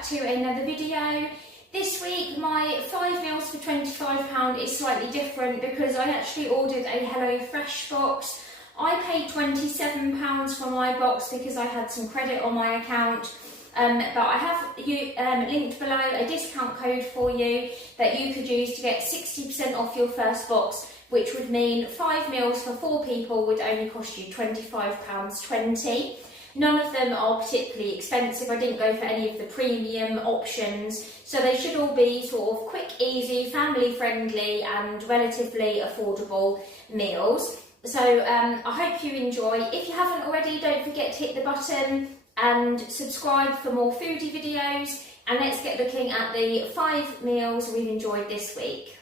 back to another video. This week my 5 meals for £25 is slightly different because I actually ordered a HelloFresh box. I paid £27 for my box because I had some credit on my account, but I have linked below a discount code for you that you could use to get 60% off your first box, which would mean 5 meals for 4 people would only cost you £25.20. None of them are particularly expensive. I didn't go for any of the premium options, so they should all be sort of quick, easy, family friendly and relatively affordable meals. So I hope you enjoy. If you haven't already, don't forget to hit the button and subscribe for more foodie videos, and let's get looking at the 5 meals we've enjoyed this week.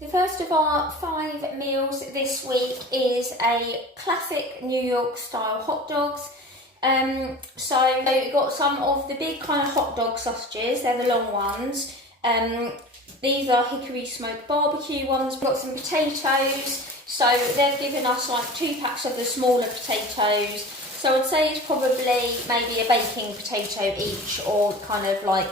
The first of our 5 meals this week is a classic New York style hot dogs. So we've got some of the big kind of hot dog sausages, they're the long ones. These are hickory smoked barbecue ones. We've got some potatoes, so they've given us like 2 packs of the smaller potatoes. So I'd say it's probably maybe a baking potato each, or kind of like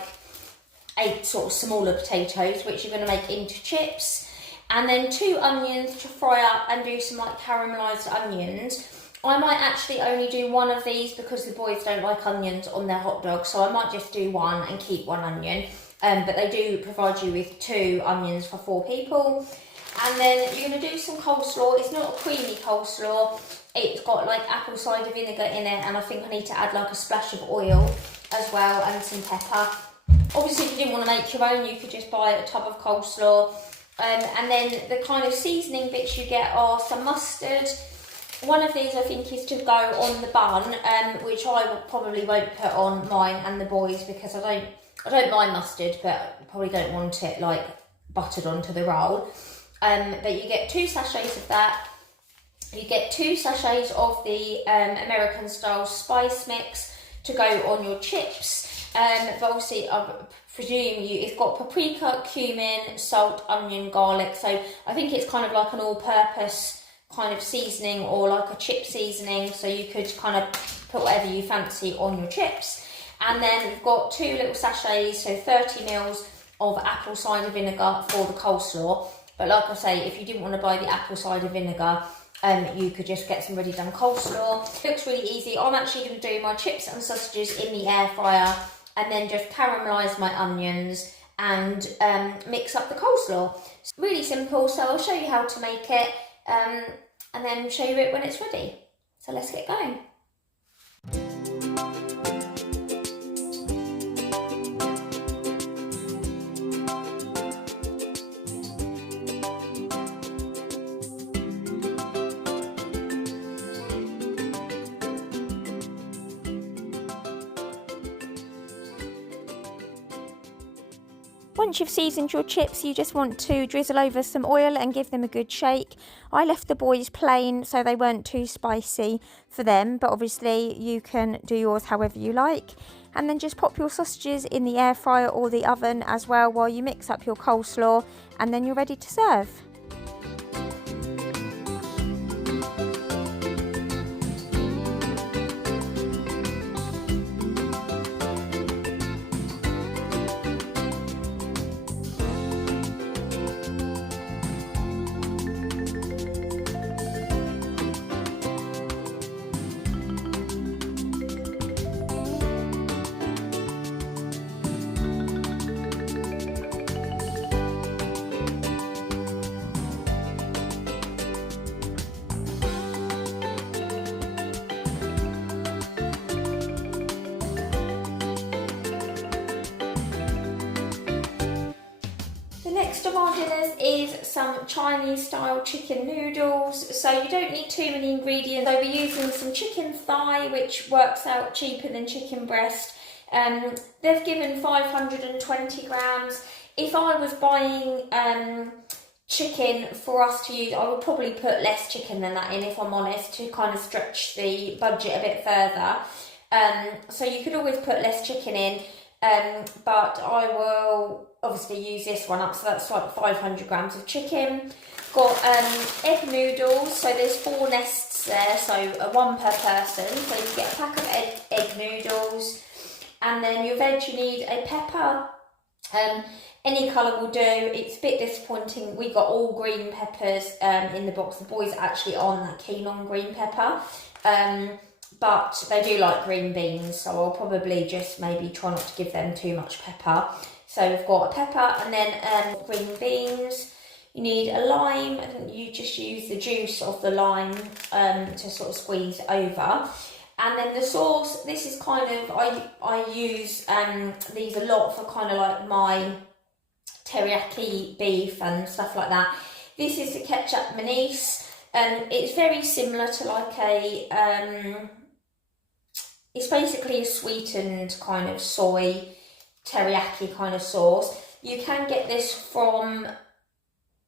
8 sort of smaller potatoes, which you're going to make into chips. And then 2 onions to fry up and do some like caramelised onions. I might actually only do 1 of these because the boys don't like onions on their hot dogs, so I might just do 1 and keep 1 onion. But they do provide you with 2 onions for 4 people. And then you're going to do some coleslaw. It's not a creamy coleslaw. It's got like apple cider vinegar in it, and I think I need to add like a splash of oil as well and some pepper. Obviously, if you didn't want to make your own, you could just buy a tub of coleslaw. And then the kind of seasoning bits you get are some mustard. One of these I think is to go on the bun, which I probably won't put on mine and the boys because I don't mind mustard, but probably don't want it like buttered onto the roll. But you get 2 sachets of that. You get 2 sachets of the American style spice mix to go on your chips. But obviously I presume it's got paprika, cumin, salt, onion, garlic. So I think it's kind of like an all-purpose kind of seasoning, or like a chip seasoning. So you could kind of put whatever you fancy on your chips. And then we've got 2 little sachets, so 30 ml of apple cider vinegar for the coleslaw. But like I say, if you didn't want to buy the apple cider vinegar, you could just get some ready done coleslaw. It looks really easy. I'm actually going to do my chips and sausages in the air fryer, and then just caramelise my onions and mix up the coleslaw. It's really simple, so I'll show you how to make it and then show you it when it's ready. So let's get going. Once you've seasoned your chips, you just want to drizzle over some oil and give them a good shake. I left the boys plain so they weren't too spicy for them, but obviously you can do yours however you like. And then just pop your sausages in the air fryer or the oven as well while you mix up your coleslaw, and then you're ready to serve. Next of our dinners is some Chinese style chicken noodles. So you don't need too many ingredients. I'll be using some chicken thigh, which works out cheaper than chicken breast. They've given 520 grams. If I was buying chicken for us to use, I would probably put less chicken than that in, if I'm honest, to kind of stretch the budget a bit further. So you could always put less chicken in. But I will obviously use this one up, so that's like 500 grams of chicken. Got egg noodles, so there's 4 nests there, so 1 per person, so you get a pack of egg noodles. And then your veg, you need a pepper. Any colour will do. It's a bit disappointing. We got all green peppers in the box. The boys actually aren't that keen on green pepper, but they do like green beans, so I'll probably just maybe try not to give them too much pepper. So we've got a pepper and then green beans. You need a lime. I think you just use the juice of the lime to sort of squeeze over. And then the sauce, this is kind of, I use these a lot for kind of like my teriyaki beef and stuff like that. This is the ketchup Manise. It's very similar to like it's basically a sweetened kind of soy teriyaki kind of sauce. You can get this from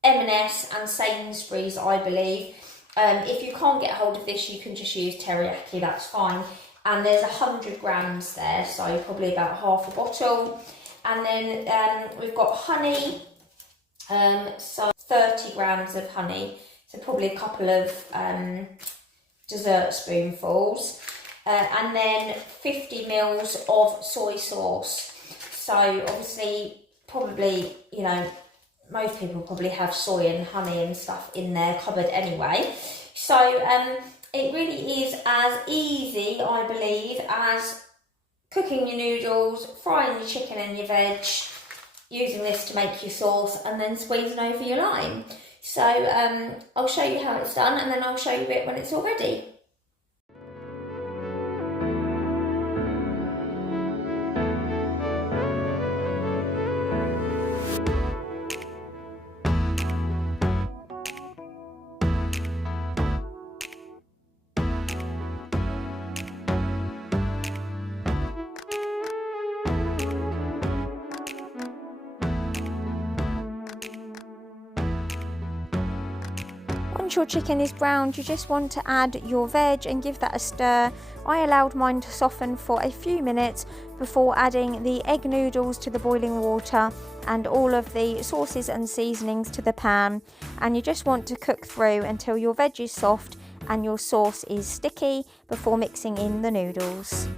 M&S and Sainsbury's, I believe. If you can't get hold of this, you can just use teriyaki, that's fine. And there's 100 grams there, so probably about half a bottle. And then we've got honey, so 30 grams of honey, so probably a couple of dessert spoonfuls. And then 50 mils of soy sauce. So obviously, probably, you know, most people probably have soy and honey and stuff in their cupboard anyway. So it really is as easy, I believe, as cooking your noodles, frying your chicken and your veg, using this to make your sauce, and then squeezing over your lime. So I'll show you how it's done, and then I'll show you it when it's all ready. Once your chicken is browned, you just want to add your veg and give that a stir. I allowed mine to soften for a few minutes before adding the egg noodles to the boiling water and all of the sauces and seasonings to the pan. And you just want to cook through until your veg is soft and your sauce is sticky before mixing in the noodles.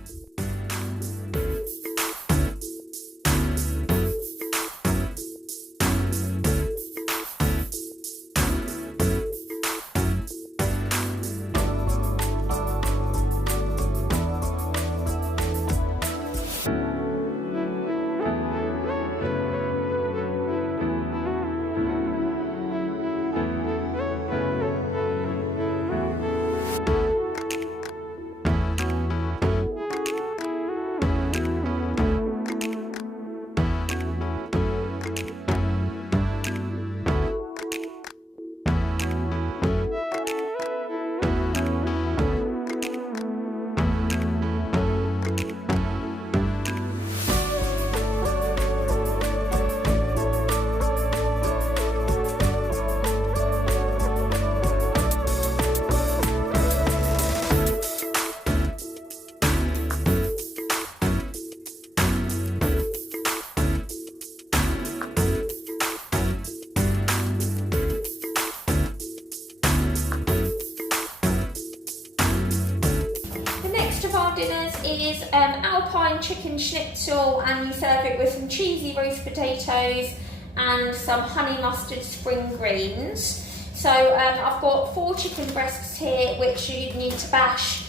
Dinners is Alpine chicken schnitzel, and you serve it with some cheesy roast potatoes and some honey mustard spring greens. So I've got 4 chicken breasts here, which you need to bash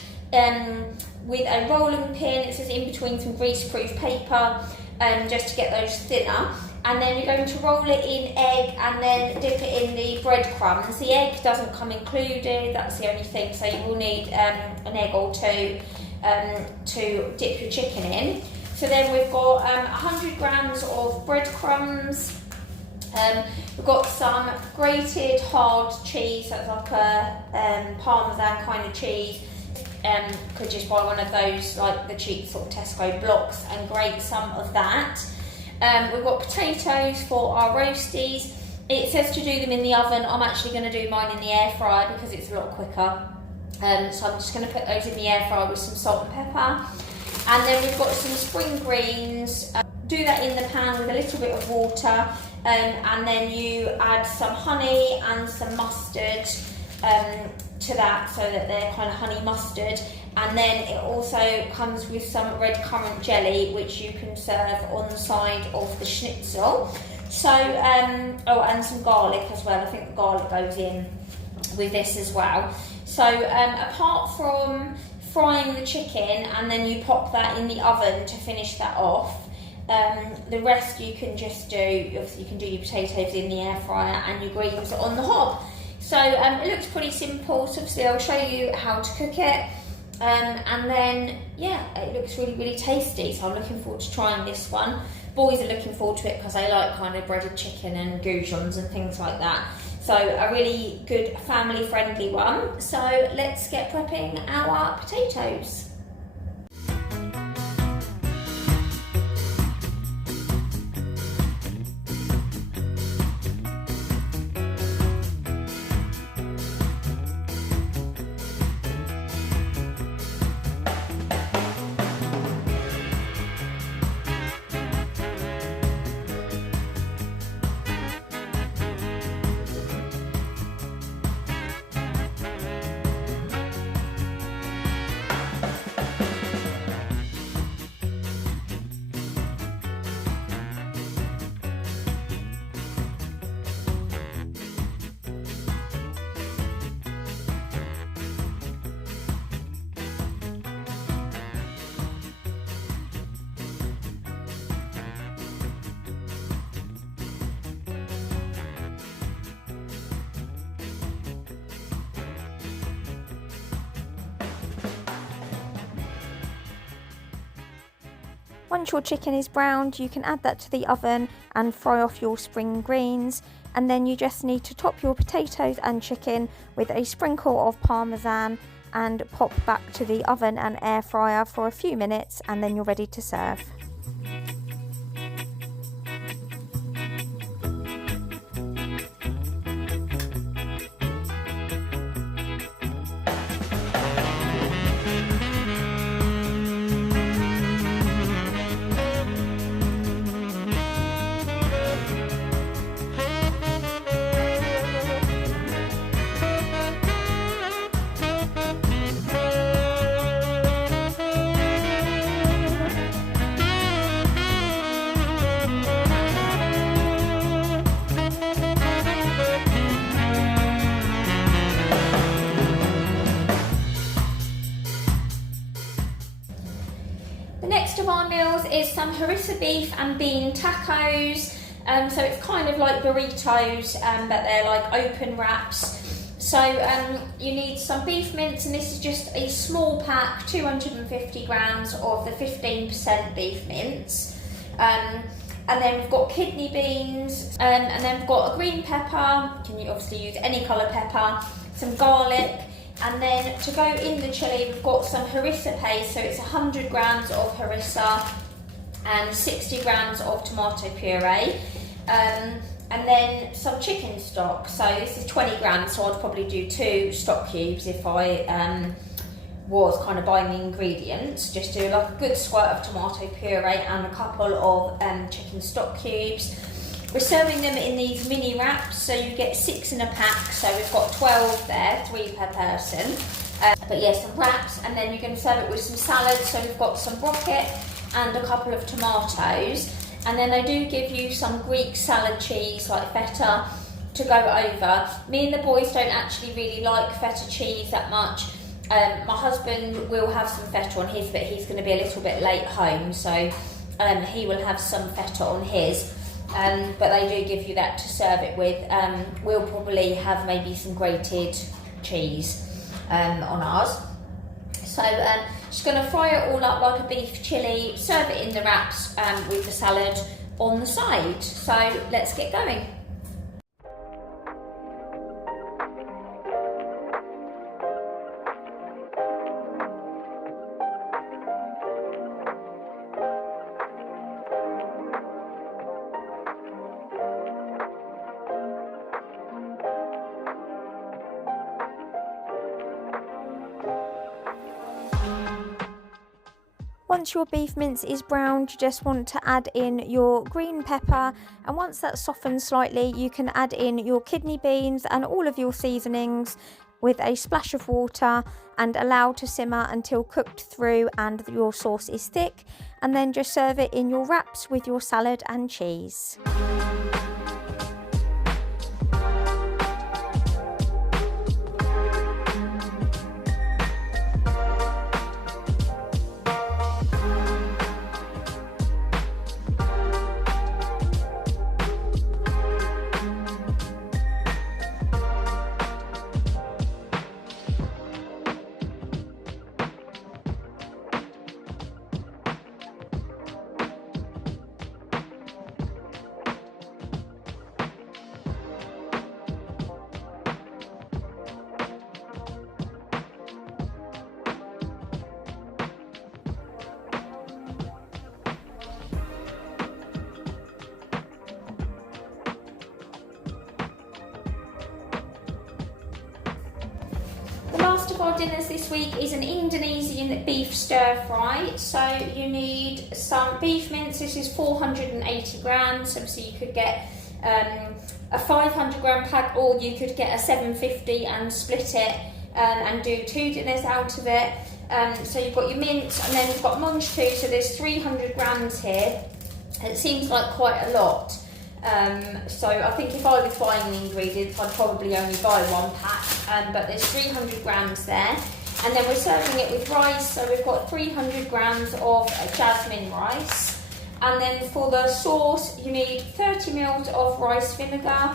with a rolling pin. It says in between some greaseproof paper, just to get those thinner. And then you're going to roll it in egg and then dip it in the breadcrumbs. The egg doesn't come included, that's the only thing, so you will need an egg or two to dip your chicken in. So then we've got 100 grams of breadcrumbs. We've got some grated hard cheese, that's like a Parmesan kind of cheese. Could just buy one of those, like the cheap sort of Tesco blocks, and grate some of that. We've got potatoes for our roasties. It says to do them in the oven. I'm actually going to do mine in the air fryer because it's a lot quicker. So I'm just going to put those in the air fryer with some salt and pepper. And then we've got some spring greens. Do that in the pan with a little bit of water. And then you add some honey and some mustard to that so that they're kind of honey mustard. And then it also comes with some red currant jelly, which you can serve on the side of the schnitzel. So, oh, and some garlic as well. I think the garlic goes in with this as well. So apart from frying the chicken and then you pop that in the oven to finish that off, the rest you can just do, obviously you can do your potatoes in the air fryer and your greens on the hob. So it looks pretty simple, so obviously I'll show you how to cook it. And then, yeah, it looks really, really tasty, so I'm looking forward to trying this one. Boys are looking forward to it because they like kind of breaded chicken and goujons and things like that. So a really good family-friendly one. So let's get prepping our potatoes. Once your chicken is browned, you can add that to the oven and fry off your spring greens, and then you just need to top your potatoes and chicken with a sprinkle of parmesan and pop back to the oven and air fryer for a few minutes, and then you're ready to serve. The next of our meals is some harissa beef and bean tacos. So it's kind of like burritos, but they're like open wraps. So you need some beef mince, and this is just a small pack, 250 grams of the 15% beef mince. And then we've got kidney beans, and then we've got a green pepper. You can obviously use any colour pepper, some garlic. And then to go in the chilli, we've got some harissa paste, so it's 100 grams of harissa and 60 grams of tomato puree. And then some chicken stock, so this is 20 grams, so I'd probably do 2 stock cubes if I was kind of buying the ingredients. Just do like a good squirt of tomato puree and a couple of chicken stock cubes. We're serving them in these mini wraps, so you get 6 in a pack, so we've got 12 there, 3 per person. But yeah, some wraps, and then you're going to serve it with some salad, so we've got some broccoli and a couple of tomatoes. And then they do give you some Greek salad cheese, like feta, to go over. Me and the boys don't actually really like feta cheese that much. My husband will have some feta on his, but he's going to be a little bit late home, so he will have some feta on his. But they do give you that to serve it with. We'll probably have maybe some grated cheese on ours. So just going to fry it all up like a beef chilli, serve it in the wraps with the salad on the side. So let's get going. Once your beef mince is browned, you just want to add in your green pepper, and once that's softened slightly, you can add in your kidney beans and all of your seasonings with a splash of water and allow to simmer until cooked through and your sauce is thick, and then just serve it in your wraps with your salad and cheese. Last of our dinners this week is an Indonesian beef stir fry. So you need some beef mince. This is 480 grams. Obviously you could get a 500 gram pack, or you could get a 750 and split it and do 2 dinners out of it. So you've got your mince, and then you've got munch too. So there's 300 grams here. It seems like quite a lot. So I think if I was buying the ingredients, I'd probably only buy 1 pack, but there's 300 grams there. And then we're serving it with rice, so we've got 300 grams of jasmine rice. And then for the sauce, you need 30 ml of rice vinegar,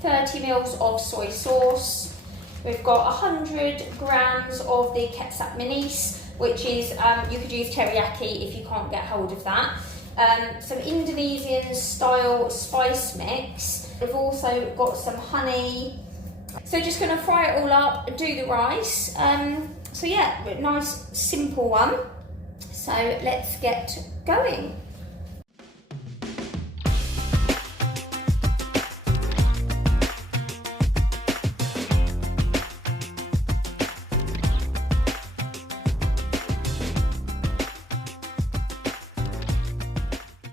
30 ml of soy sauce. We've got 100 grams of the kecap manis, which is, you could use teriyaki if you can't get hold of that. Some Indonesian style spice mix. We've also got some honey. So just going to fry it all up and do the rice. So yeah, nice simple one. So let's get going.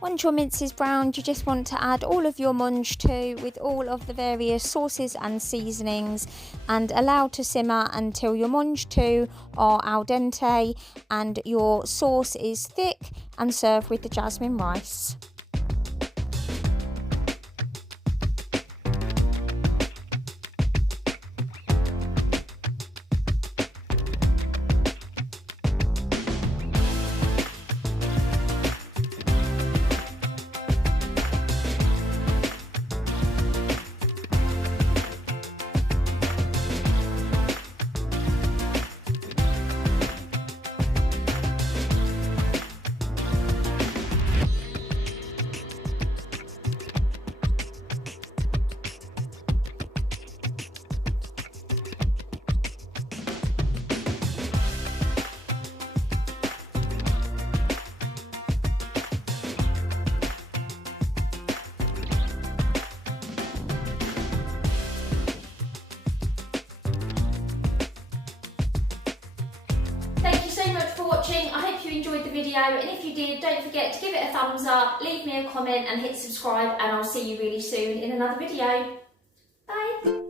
Once your mince is browned, you just want to add all of your munch too, with all of the various sauces and seasonings, and allow to simmer until your munch too are al dente and your sauce is thick, and serve with the jasmine rice. I hope you enjoyed the video, and if you did, don't forget to give it a thumbs up, leave me a comment and hit subscribe, and I'll see you really soon in another video. Bye!